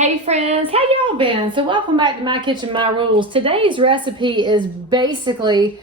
Hey friends, how y'all been? So welcome back to My Kitchen, My Rules. Today's recipe is basically,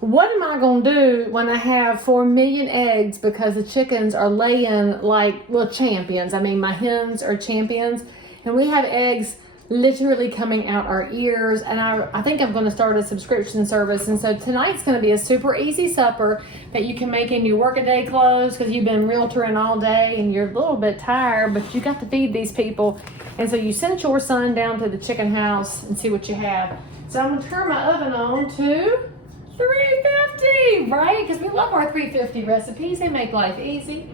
what am I gonna do when I have 4 million eggs because the chickens are laying like, well, champions. I mean, my hens are champions and we have eggs literally coming out our ears, and I think I'm going to start a subscription service. And so tonight's going to be a super easy supper that you can make in your workaday clothes because you've been realtoring all day and you're a little bit tired, but you got to feed these people. And so you sent your son down to the chicken house and see what you have. So I'm going to turn my oven on to 350, right? Because we love our 350 recipes. They make life easy.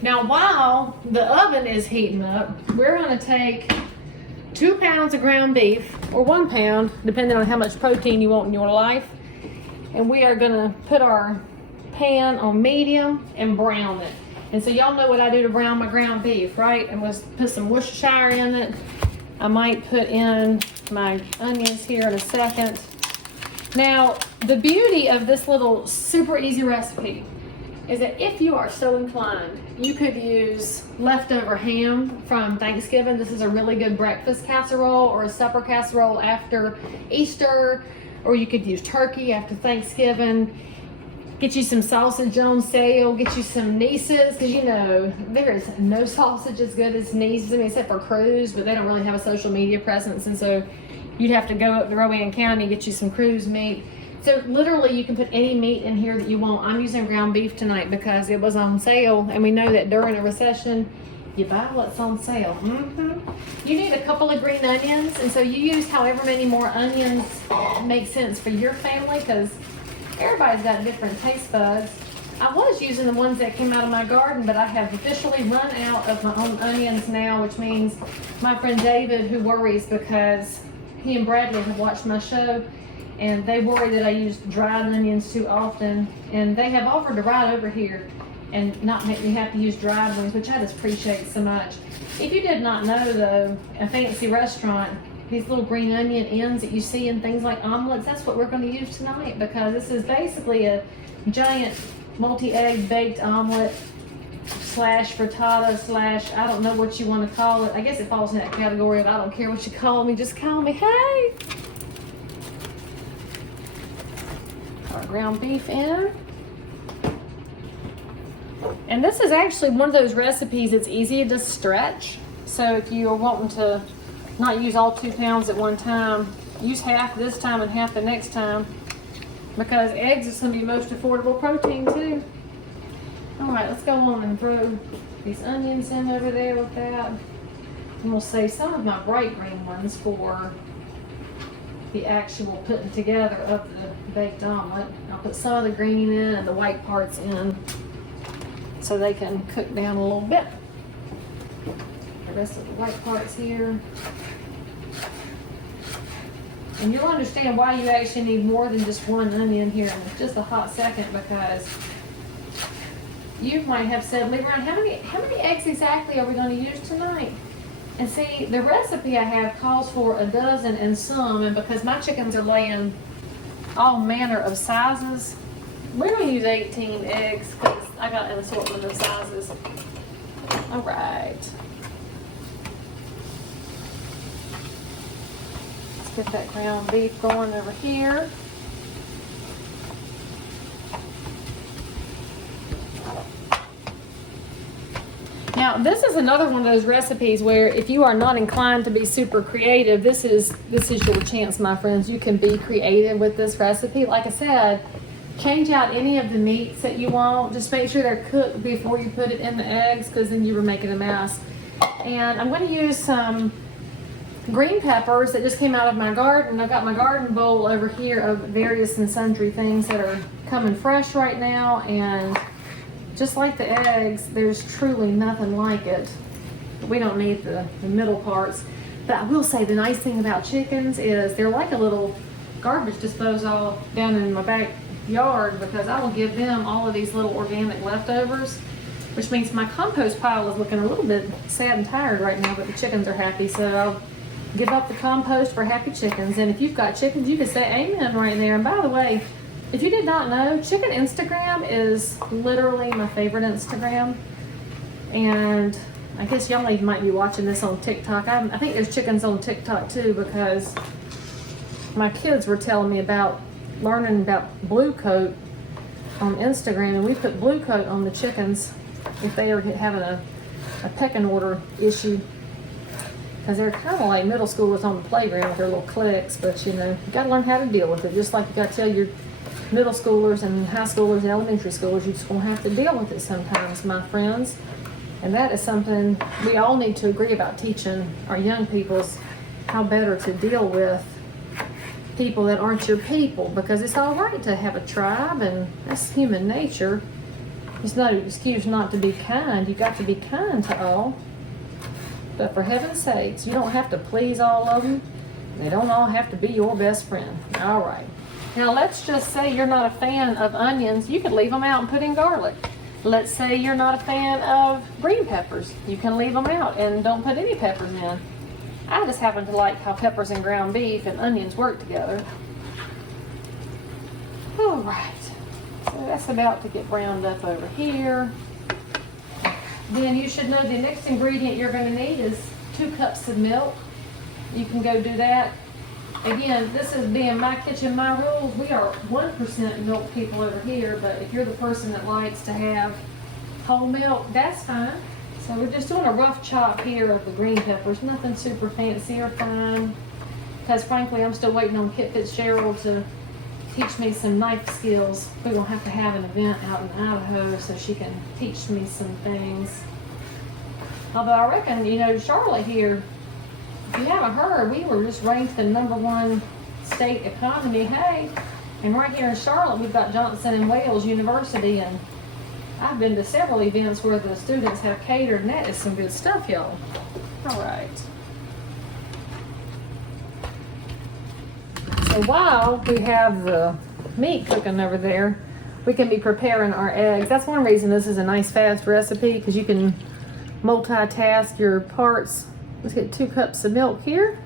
Now while the oven is heating up, we're going to take 2 pounds of ground beef, or 1 pound, depending on how much protein you want in your life. And we are gonna put our pan on medium and brown it. And so y'all know what I do to brown my ground beef, right? And we'll put some Worcestershire in it. I might put in my onions here in a second. Now, the beauty of this little super easy recipe is that if you are so inclined, you could use leftover ham from Thanksgiving. This is a really good breakfast casserole or a supper casserole after Easter, or you could use turkey after Thanksgiving. Get you some sausage on sale, get you some nieces, because you know, there is no sausage as good as nieces, I mean, except for Cruise, but they don't really have a social media presence, and so you'd have to go up to Rowan County and get you some Cruise meat. So literally you can put any meat in here that you want. I'm using ground beef tonight because it was on sale, and we know that during a recession, you buy what's on sale. You need a couple of green onions, and so you use however many more onions make sense for your family, because everybody's got different taste buds. I was using the ones that came out of my garden, but I have officially run out of my own onions now, which means my friend David, who worries because he and Bradley have watched my show, and they worry that I use dried onions too often, and they have offered to ride over here and not make me have to use dried ones, which I just appreciate so much. If you did not know though, a fancy restaurant, these little green onion ends that you see in things like omelets, that's what we're going to use tonight, because this is basically a giant multi-egg baked omelet slash frittata slash, I don't know what you want to call it. I guess it falls in that category of I don't care what you call me, just call me, hey! Our ground beef in. And this is actually one of those recipes that's easy to stretch. So if you are wanting to not use all 2 pounds at one time, use half this time and half the next time, because eggs is going to be most affordable protein too. All right, let's go on and throw these onions in over there with that. And we'll save some of my bright green ones for the actual putting together of the baked omelet. I'll put some of the green in and the white parts in so they can cook down a little bit. The rest of the white parts here. And you'll understand why you actually need more than just 1 onion here in just a hot second, because you might have said, leave around, how many eggs exactly are we going to use tonight? And see, the recipe I have calls for a dozen and some, and because my chickens are laying all manner of sizes, we're going to use 18 eggs because I got an assortment of sizes. All right. Let's get that ground beef going over here. Now, this is another one of those recipes where if you are not inclined to be super creative, this is your chance, my friends. You can be creative with this recipe. Like I said, change out any of the meats that you want. Just make sure they're cooked before you put it in the eggs, because then you were making a mess. And I'm going to use some green peppers that just came out of my garden. I've got my garden bowl over here of various and sundry things that are coming fresh right now, and just like the eggs, there's truly nothing like it. We don't need the middle parts. But I will say the nice thing about chickens is they're like a little garbage disposal down in my backyard, because I will give them all of these little organic leftovers, which means my compost pile is looking a little bit sad and tired right now, but the chickens are happy. So I'll give up the compost for happy chickens. And if you've got chickens, you can say amen right there. And by the way, if you did not know, chicken Instagram is literally my favorite Instagram. And I guess y'all even might be watching this on TikTok. I think there's chickens on TikTok too, because my kids were telling me about learning about blue coat on Instagram, and we put blue coat on the chickens if they are having a pecking order issue, because they're kind of like middle schoolers on the playground with their little cliques. But you know, you got to learn how to deal with it, just like you got to tell your middle schoolers and high schoolers and elementary schoolers, you're just going to have to deal with it sometimes, my friends. And that is something we all need to agree about, teaching our young peoples how better to deal with people that aren't your people, because it's all right to have a tribe, and that's human nature. It's not an excuse not to be kind. You got to be kind to all. But for heaven's sakes, you don't have to please all of them. They don't all have to be your best friend. All right. Now let's just say you're not a fan of onions. You could leave them out and put in garlic. Let's say you're not a fan of green peppers. You can leave them out and don't put any peppers in. I just happen to like how peppers and ground beef and onions work together. All right. So that's about to get browned up over here. Then you should know the next ingredient you're going to need is 2 cups of milk. You can go do that. Again, this is being my kitchen, my rules. We are 1% milk people over here, but if you're the person that likes to have whole milk, that's fine. So we're just doing a rough chop here of the green peppers, nothing super fancy or fine, because frankly, I'm still waiting on Kit Fitzgerald to teach me some knife skills. We're gonna have to have an event out in Idaho so she can teach me some things. Although I reckon, you know, Charlotte here, if you haven't heard, we were just ranked the #1 state economy. Hey, and right here in Charlotte, we've got Johnson and Wales University, and I've been to several events where the students have catered, and that is some good stuff, y'all. All right. So while we have the meat cooking over there, we can be preparing our eggs. That's one reason this is a nice fast recipe, because you can multitask your parts. Let's get 2 cups of milk here.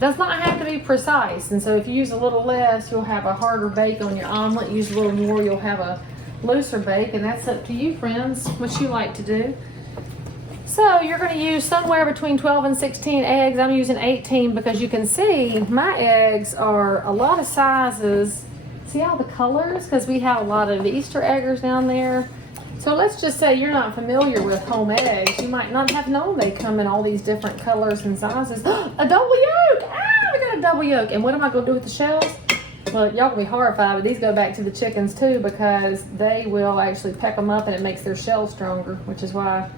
Does not have to be precise, and so if you use a little less, you'll have a harder bake on your omelet. Use a little more, you'll have a looser bake, and that's up to you, friends, what you like to do. So you're going to use somewhere between 12 and 16 eggs. I'm using 18 because you can see my eggs are a lot of sizes. See all the colors? Because we have a lot of Easter eggers down there. So let's just say you're not familiar with home eggs. You might not have known they come in all these different colors and sizes. A double yolk! Ah, we got a double yolk. And what am I going to do with the shells? Well, y'all will be horrified, but these go back to the chickens too, because they will actually peck them up and it makes their shells stronger, which is why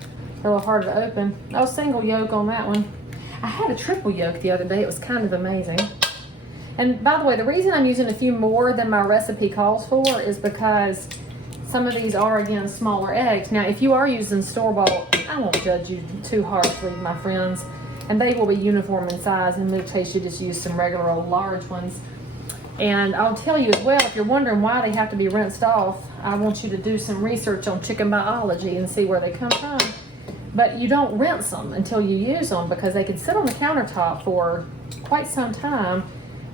they're a little harder to open. Oh, single yolk on that one. I had a triple yolk the other day. It was kind of amazing. And by the way, the reason I'm using a few more than my recipe calls for is because some of these are, again, smaller eggs. Now, if you are using store-bought, I won't judge you too harshly, my friends, and they will be uniform in size, and in case you just use some regular old large ones. And I'll tell you as well, if you're wondering why they have to be rinsed off, I want you to do some research on chicken biology and see where they come from. But you don't rinse them until you use them, because they can sit on the countertop for quite some time.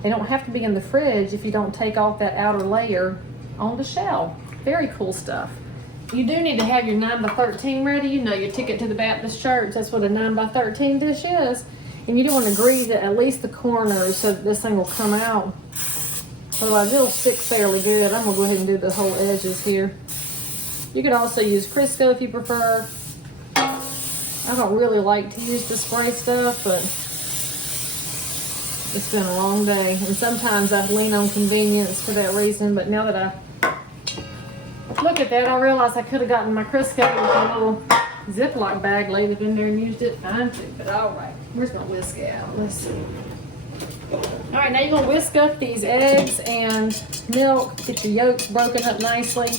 They don't have to be in the fridge if you don't take off that outer layer on the shell. Very cool stuff. You do need to have your 9x13 ready. You know your ticket to the Baptist church. That's what a 9x13 dish is. And you do want to grease it at least the corners so that this thing will come out. Otherwise it'll stick fairly good. I'm gonna go ahead and do the whole edges here. You could also use Crisco if you prefer. I don't really like to use the spray stuff, but it's been a long day. And sometimes I lean on convenience for that reason, but now that I look at that, I realize I could have gotten my Crisco with a little Ziploc bag laid in there and used it fine too, but all right. Where's my whisk at? Let's see. All right, now you're gonna whisk up these eggs and milk, get your yolks broken up nicely.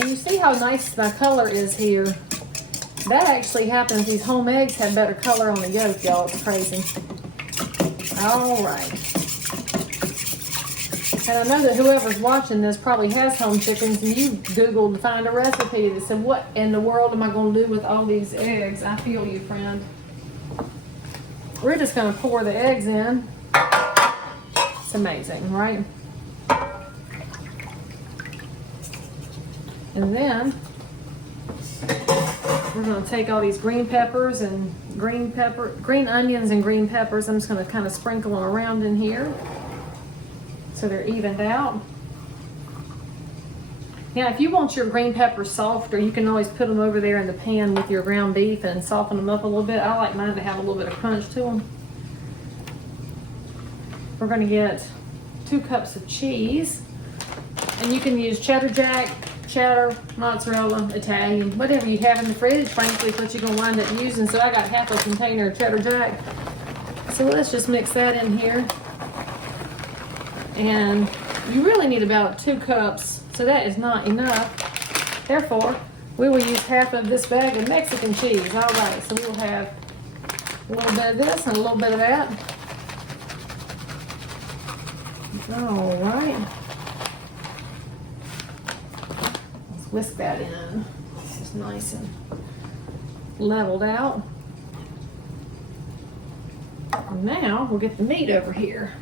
And you see how nice my color is here. That actually happens, these home eggs have better color on the yolk, y'all, it's crazy. All right. And I know that whoever's watching this probably has home chickens, and you Googled to find a recipe that said, what in the world am I going to do with all these eggs? I feel you, friend. We're just going to pour the eggs in. It's amazing, right? And then we're gonna take all these green peppers and green onions and green peppers. I'm just gonna kind of sprinkle them around in here so they're evened out. Now, if you want your green peppers softer, you can always put them over there in the pan with your ground beef and soften them up a little bit. I like mine to have a little bit of crunch to them. We're gonna get 2 cups of cheese, and you can use cheddar jack, cheddar, mozzarella, Italian, whatever you have in the fridge. Frankly, it's what you're gonna wind up using. So I got half a container of cheddar jack. So let's just mix that in here. And you really need about 2 cups. So that is not enough. Therefore, we will use half of this bag of Mexican cheese. All right, so we will have a little bit of this and a little bit of that. All right. Let's whisk that in. It's nice and leveled out. And now we'll get the meat over here.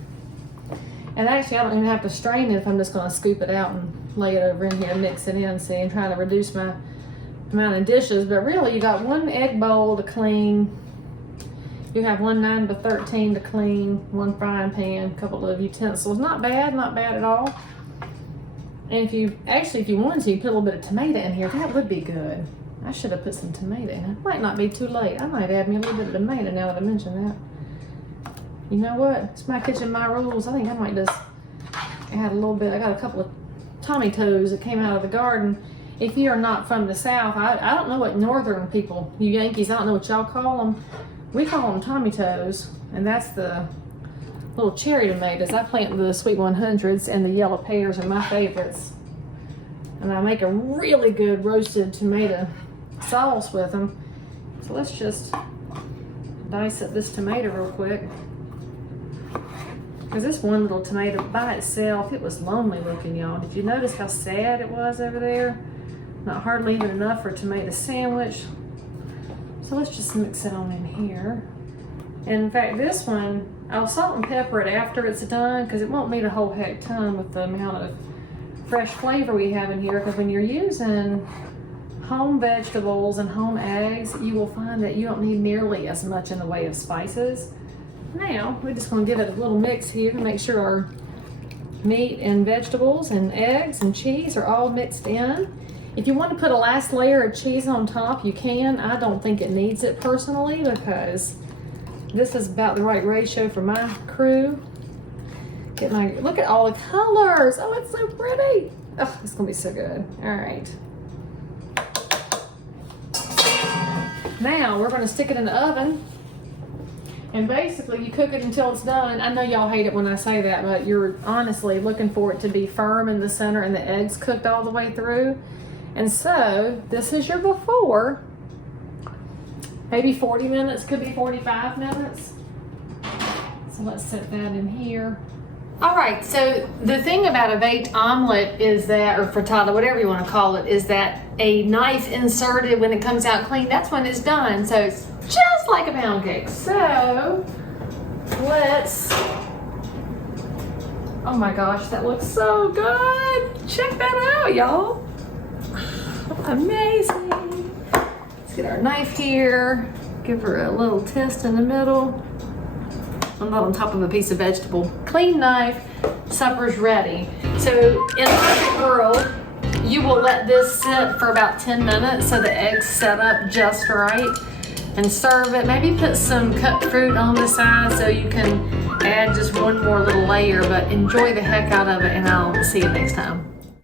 And actually, I don't even have to strain it if I'm just going to scoop it out and lay it over in here and mix it in, see, and trying to reduce my amount of dishes. But really, you got 1 egg bowl to clean. You have 1 9x13 to clean, 1 frying pan, a couple of utensils. Not bad at all. And if you wanted to, you put a little bit of tomato in here. That would be good. I should have put some tomato in. It might not be too late. I might add me a little bit of tomato now that I mention that. You know what? It's my kitchen, my rules. I think I might just add a little bit. I got a couple of tomatoes that came out of the garden. If you are not from the South, I don't know what northern people, you Yankees, I don't know what y'all call them. We call them tomatoes, and that's the little cherry tomatoes. I plant the sweet 100s, and the yellow pears are my favorites. And I make a really good roasted tomato sauce with them. So let's just dice up this tomato real quick. Because this one little tomato by itself, it was lonely looking, y'all. Did you notice how sad it was over there? Not hardly even enough for a tomato sandwich. So let's just mix it on in here. And in fact, this one, I'll salt and pepper it after it's done because it won't need a whole heck ton with the amount of fresh flavor we have in here. Because when you're using home vegetables and home eggs, you will find that you don't need nearly as much in the way of spices. Now, we're just going to give it a little mix here to make sure our meat and vegetables and eggs and cheese are all mixed in. If you want to put a last layer of cheese on top, you can. I don't think it needs it personally because this is about the right ratio for my crew. Look at all the colors. Oh, it's so pretty. Oh, it's going to be so good. All right. Now, we're going to stick it in the oven. And basically, you cook it until it's done. I know y'all hate it when I say that, but you're honestly looking for it to be firm in the center and the eggs cooked all the way through. And so, this is your before. Maybe 40 minutes, could be 45 minutes. So let's set that in here. All right, so the thing about a baked omelet is that, or frittata, whatever you want to call it, is that a knife inserted when it comes out clean, that's when it's done. So it's just like a pound cake. So let's, oh my gosh, that looks so good. Check that out, y'all. Amazing. Let's get our knife here. Give her a little twist in the middle. I'm not on top of a piece of vegetable. Clean knife, supper's ready. So in a perfect world, you will let this sit for about 10 minutes so the eggs set up just right and serve it. Maybe put some cut fruit on the side so you can add just one more little layer, but enjoy the heck out of it, and I'll see you next time.